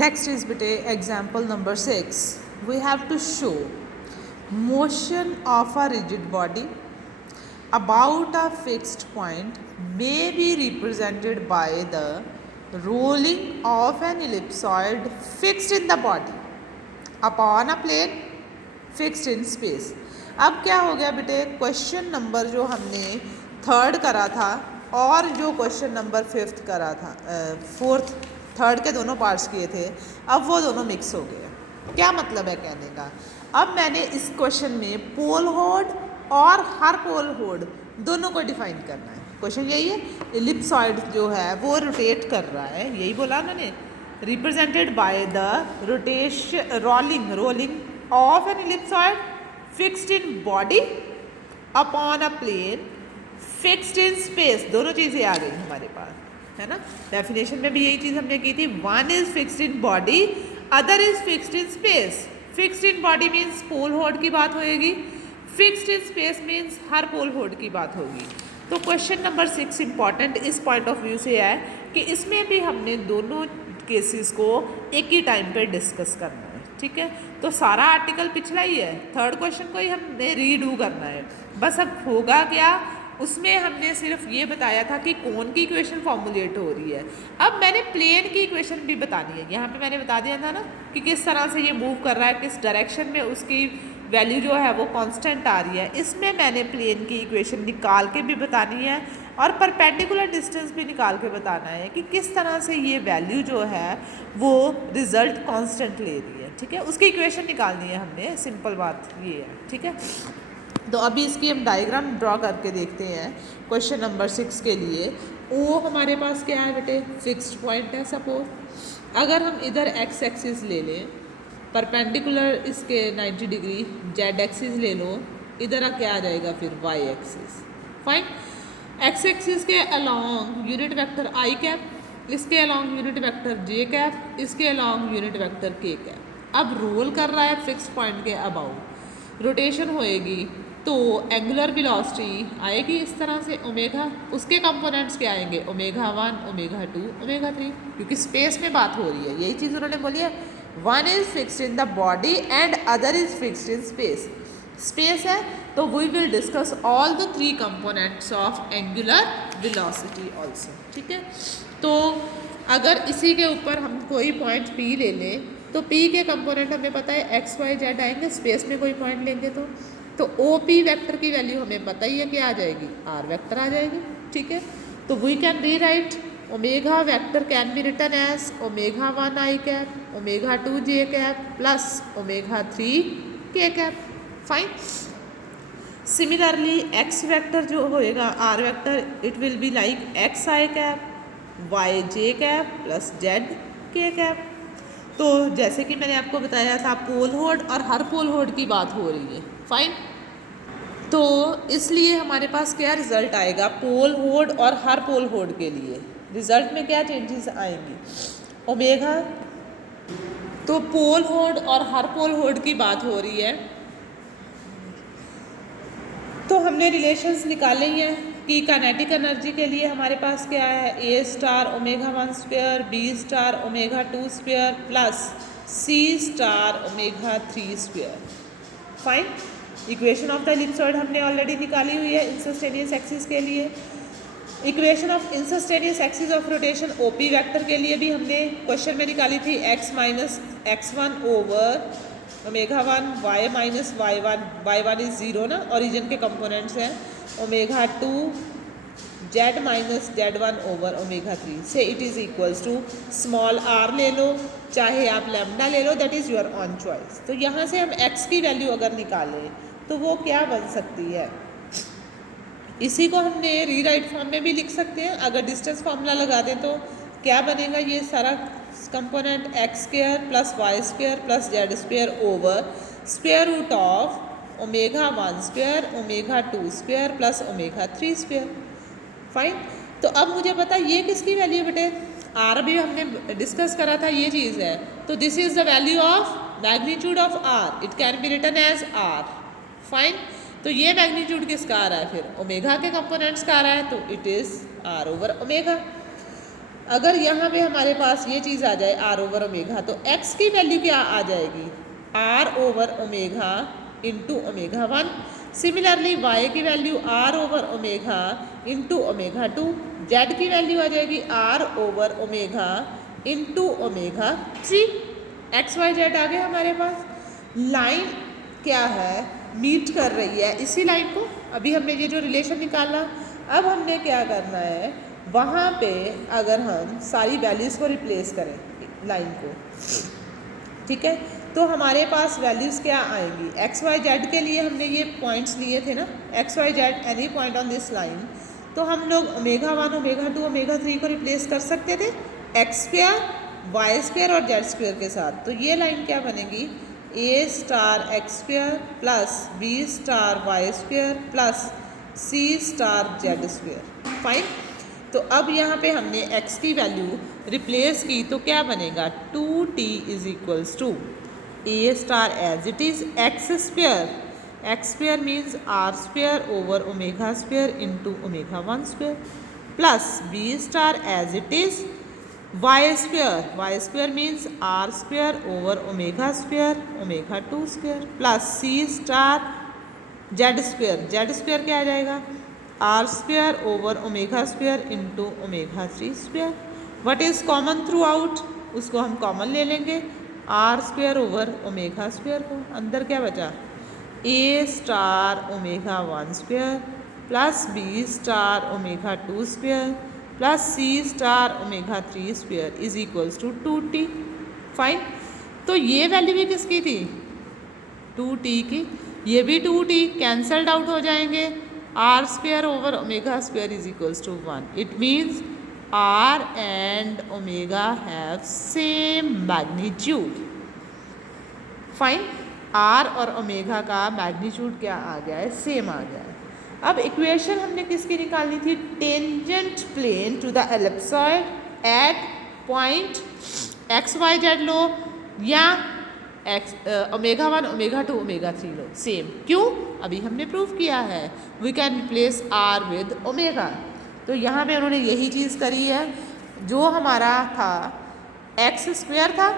Next is bete example number 6. We have to show motion of a rigid body about a fixed point may be represented by the rolling of an ellipsoid fixed in the body upon a plane fixed in space. अब क्या हो गया बेटे, question number जो हमने third करा था और जो क्वेश्चन नंबर फिफ्थ करा था, फोर्थ थर्ड के दोनों पार्ट्स किए थे, अब वो दोनों मिक्स हो गए। क्या मतलब है कहने का, अब मैंने इस क्वेश्चन में पोल होड और हर पोल होड दोनों को डिफाइन करना है। क्वेश्चन यही है, इलिप्सॉइड जो है वो रोटेट कर रहा है, यही बोला मैंने, represented by the rotation rolling of an ellipsoid fixed in body upon a plane fixed in space. दोनों चीज़ें आ गई हमारे पास, है ना। डेफिनेशन में भी यही चीज़ हमने की थी, one is fixed in body, other is fixed in space. Fixed in body means पोल होड की बात होएगी, फिक्स्ड इन स्पेस मीन्स हर पोल होड की बात होगी। तो क्वेश्चन नंबर 6 इंपॉर्टेंट इस पॉइंट ऑफ व्यू से है कि इसमें भी हमने दोनों केसेस को एक ही टाइम पे डिस्कस करना है, ठीक है। तो सारा आर्टिकल पिछला ही है, थर्ड क्वेश्चन को ही हमने रीडू करना है। बस अब होगा क्या, उसमें हमने सिर्फ ये बताया था कि कौन की इक्वेशन फॉर्मुलेट हो रही है। अब मैंने प्लेन की इक्वेशन भी बतानी है। यहाँ पे मैंने बता दिया था ना कि किस तरह से ये मूव कर रहा है, किस डायरेक्शन में उसकी वैल्यू जो है वो कांस्टेंट आ रही है। इसमें मैंने प्लेन की इक्वेशन निकाल के भी बतानी है और परपेंडिकुलर डिस्टेंस भी निकाल के बताना है कि किस तरह से ये वैल्यू जो है वो रिजल्ट कांस्टेंट ले रही है, ठीक है। उसकी इक्वेशन निकालनी है हमने, सिंपल बात ये है, ठीक है। तो अभी इसकी हम डायग्राम ड्रॉ करके देखते हैं क्वेश्चन नंबर 6 के लिए। वो हमारे पास क्या है बेटे, फिक्स्ड पॉइंट है। सपोज अगर हम इधर एक्स एक्सिस ले लें, परपेंडिकुलर इसके 90 डिग्री जेड एक्सिस ले लो, इधर क्या आ जाएगा फिर Y axis. Fine, X axis के along unit vector I cap, इसके along unit vector J cap, इसके along unit vector K cap. अब रोल कर रहा है फिक्स पॉइंट के अबाउट, रोटेशन होएगी तो एंगुलर वेलोसिटी आएगी इस तरह से ओमेगा, उसके कंपोनेंट्स क्या आएंगे, ओमेगा 1, ओमेगा 2, ओमेगा 3, क्योंकि स्पेस में बात हो रही है। यही चीज़ उन्होंने बोली है, one is fixed in the body and other is fixed in space. Space है तो we will discuss all the 3 components of angular velocity also, ठीक है। तो अगर इसी के ऊपर हम कोई पॉइंट P ले लें तो P के कंपोनेंट हमें पता है एक्स वाई जेड आएंगे, स्पेस में कोई पॉइंट लेंगे तो OP वेक्टर की वैल्यू हमें पता ही है कि आ जाएगी, R वेक्टर आ जाएगी, ठीक है। तो we can rewrite omega vector can be written as omega 1 I cap, omega 2 J cap plus omega 3 K cap. Fine, similarly X vector जो होएगा R vector, it will be like X I cap, Y J cap plus Z K cap. तो जैसे कि मैंने आपको बताया था, पोल होड और हर पोल होड की बात हो रही है। फाइन, तो इसलिए हमारे पास क्या रिजल्ट आएगा, पोल होड और हर पोल होड के लिए रिजल्ट में क्या चेंजेस आएंगी, ओमेगा। तो पोल होड और हर पोल होड की बात हो रही है, तो हमने रिलेशंस निकाले ही हैं कि काइनेटिक एनर्जी के लिए हमारे पास क्या है, A star omega 1 square, B star omega 2 square plus C star omega 3 square. Fine, equation of the ellipsoid हमने ऑलरेडी निकाली हुई है इंसस्टेनियस एक्सिस के लिए। Equation of instantaneous axis of rotation OP vector के लिए भी हमने क्वेश्चन में निकाली थी, X minus x1 over omega 1 y minus y1 is 0 ना, ओरिजिन के कंपोनेंट्स हैं, omega 2 z minus z1 over omega 3 से it is equals to small r ले लो, चाहे आप लैम्डा ले लो, that is your own choice. तो यहाँ से हम x की वैल्यू अगर निकालें तो वो क्या बन सकती है, इसी को हमने रीराइट फॉर्म में भी लिख सकते हैं। अगर डिस्टेंस फार्मूला लगा दें तो क्या बनेगा, ये सारा component X square plus Y square plus Z square over square root of omega 1 square, omega 2 square plus omega 3 square. Fine, तो अब मुझे पता ये किसकी वैल्यू बेटे, आर भी हमने डिस्कस करा था, ये चीज़ है। तो this is the value of magnitude of R, it can be written as R. Fine, तो ये मैग्नीट्यूड किसका आ रहा है फिर, ओमेगा के कंपोनेंट्स का आ रहा है, तो it is R over omega. अगर यहाँ पे हमारे पास ये चीज़ आ जाए आर ओवर ओमेगा, तो एक्स की वैल्यू क्या आ जाएगी, R over omega into omega 1। Similarly Y की value R over omega into omega 2। Z की वैल्यू आ जाएगी R over omega into omega 3। X Y Z आ गया हमारे पास। लाइन क्या है, मीट कर रही है इसी लाइन को। अभी हमने ये जो रिलेशन निकाला, अब हमने क्या करना है, वहाँ पे अगर हम सारी वैल्यूज़ को रिप्लेस करें लाइन को, ठीक है, तो हमारे पास वैल्यूज़ क्या आएंगी। एक्स वाई जेड के लिए हमने ये पॉइंट्स लिए थे ना, X Y Z any point on this line, तो हम लोग ओमेगा 1 ओमेगा 2 ओमेगा 3 को रिप्लेस कर सकते थे एक्स स्क्वायर वाई स्क्वायर और जेड स्क्वायर के साथ। तो ये लाइन क्या बनेगी, A star X square plus B star Y square plus C star Z square. Fine. तो अब यहाँ पे हमने x की वैल्यू रिप्लेस की, तो क्या बनेगा, 2t is equals to A star as it is X square means R square over omega square into omega 1 square plus B star as it is Y square means R square over omega 2 square plus C star Z square क्या आ जाएगा, R square over omega square into omega 3 square. What is common throughout, उसको हम common ले लेंगे, R square over omega square को। अंदर क्या बचा, A star omega 1 square plus B star omega 2 square plus C star omega 3 square is equals to 2t। Fine. तो ये वैल्यू भी किसकी थी, 2t की, ये भी 2t कैंसल्ड आउट हो जाएंगे। R square over omega square is equals to 1। It means R and omega have same magnitude. Fine. R और ओमेगा का मैग्नीट्यूड क्या आ गया है, सेम आ गया है। अब इक्वेशन हमने किसकी निकालनी थी, tangent plane to the ellipsoid at point X Y Z लो या ओमेगा 1 ओमेगा 2 ओमेगा 3 लो, सेम। क्यों, अभी हमने प्रूव किया है, we can replace R with omega. तो यहाँ पे उन्होंने यही चीज़ करी है, जो हमारा था एक्स स्क्वायर था,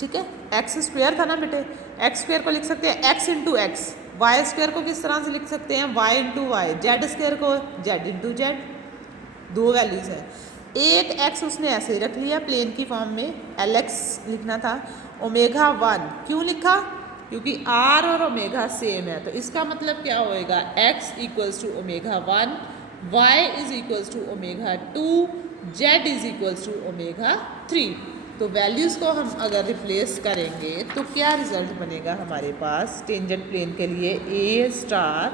ठीक है, एक्स स्क्वायर था ना बेटे, एक्स स्क्वायर को लिख सकते हैं X into X, Y square को किस तरह से लिख सकते हैं, Y into Y, Z square को जेड इंटू जेड, दो वैल्यूज़ है। एक एक्स उसने ऐसे ही रख लिया प्लेन की फॉर्म में, एल एक्स लिखना था, ओमेगा 1 क्यों लिखा, क्योंकि आर और ओमेगा सेम है, तो इसका मतलब क्या होएगा, X equals to omega 1, Y is equals to omega 2, Z is equals to omega 3। तो वैल्यूज़ को हम अगर रिप्लेस करेंगे तो क्या रिजल्ट बनेगा हमारे पास टेंजेंट प्लेन के लिए, A star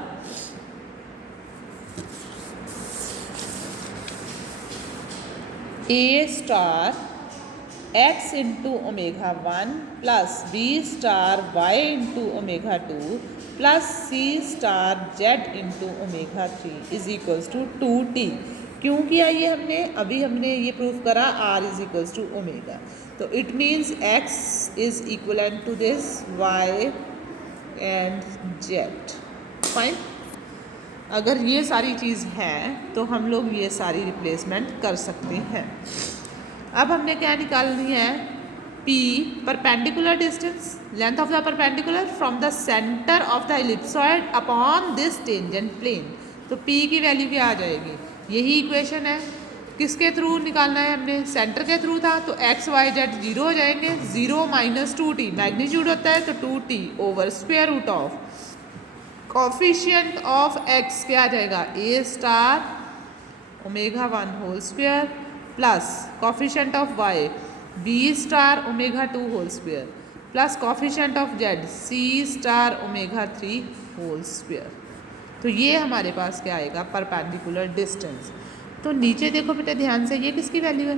X into omega 1 plus B star Y into omega 2 plus C star Z into omega 3 is equals to 2t। क्यों किया ये हमने, अभी हमने ये प्रूव करा r is equals to omega, तो it means x is equivalent to this y and z। Fine. अगर ये सारी चीज़ है तो हम लोग ये सारी रिप्लेसमेंट कर सकते हैं। अब हमने क्या निकालनी है, P perpendicular distance, length of the perpendicular from the centre of the ellipsoid upon this tangent plane. तो P की वैल्यू क्या आ जाएगी, यही इक्वेशन है, किसके थ्रू निकालना है हमने, सेंटर के थ्रू था, तो एक्स वाई जेड जीरो हो जाएंगे, 0 माइनस 2t मैग्नीट्यूड होता है, तो 2t over square root of coefficient of x क्या आ जाएगा, A star omega 1 whole square plus coefficient of y B star omega 2 whole square plus coefficient of z C star omega 3 whole square. तो ये हमारे पास क्या आएगा, perpendicular distance. तो नीचे देखो बेटा ध्यान से, ये किसकी वैल्यू है,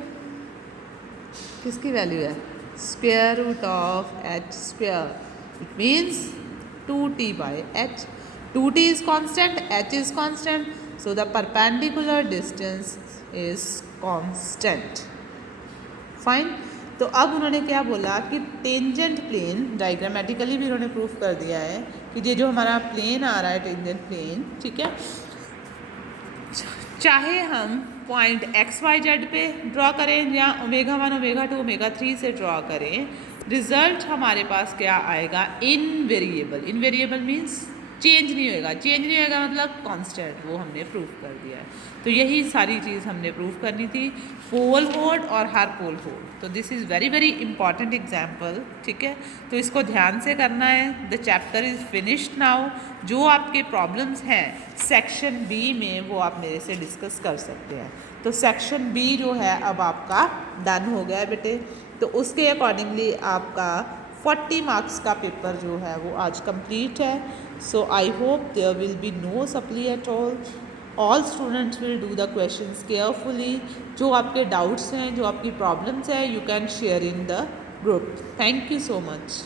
किसकी वैल्यू है, square root of h square, it means 2t by h। 2t is constant, h is constant, so the perpendicular distance is constant. Fine. तो अब उन्होंने क्या बोला कि टेंजेंट प्लेन, डायग्रामेटिकली भी उन्होंने प्रूफ कर दिया है कि ये जो हमारा प्लेन आ रहा है टेंजेंट प्लेन, ठीक है, चाहे हम पॉइंट एक्स वाई जेड पे ड्रॉ करें या ओमेगा 1 ओमेगा 2 ओमेगा 3 से ड्रॉ करें, रिजल्ट हमारे पास क्या आएगा, इनवेरिएबल। इनवेरिएबल मीन्स चेंज नहीं होएगा, चेंज नहीं होएगा मतलब कांस्टेंट, वो हमने प्रूव कर दिया है। तो यही सारी चीज़ हमने प्रूव करनी थी, पोल होल्ड और हर पोल होल्ड। तो this is very very important example, ठीक है। तो इसको ध्यान से करना है। The chapter is finished now. जो आपके प्रॉब्लम्स हैं सेक्शन बी में वो आप मेरे से डिस्कस कर सकते हैं। तो सेक्शन बी जो है अब आपका डन हो गया है बेटे। तो उसके अकॉर्डिंगली आपका 40 मार्क्स का पेपर जो है वो आज कंप्लीट है। So I hope there will be no supply at all students will do the questions carefully. जो आपके डाउट्स हैं, जो आपकी प्रॉब्लम्स हैं, you can share in the group. Thank you so much.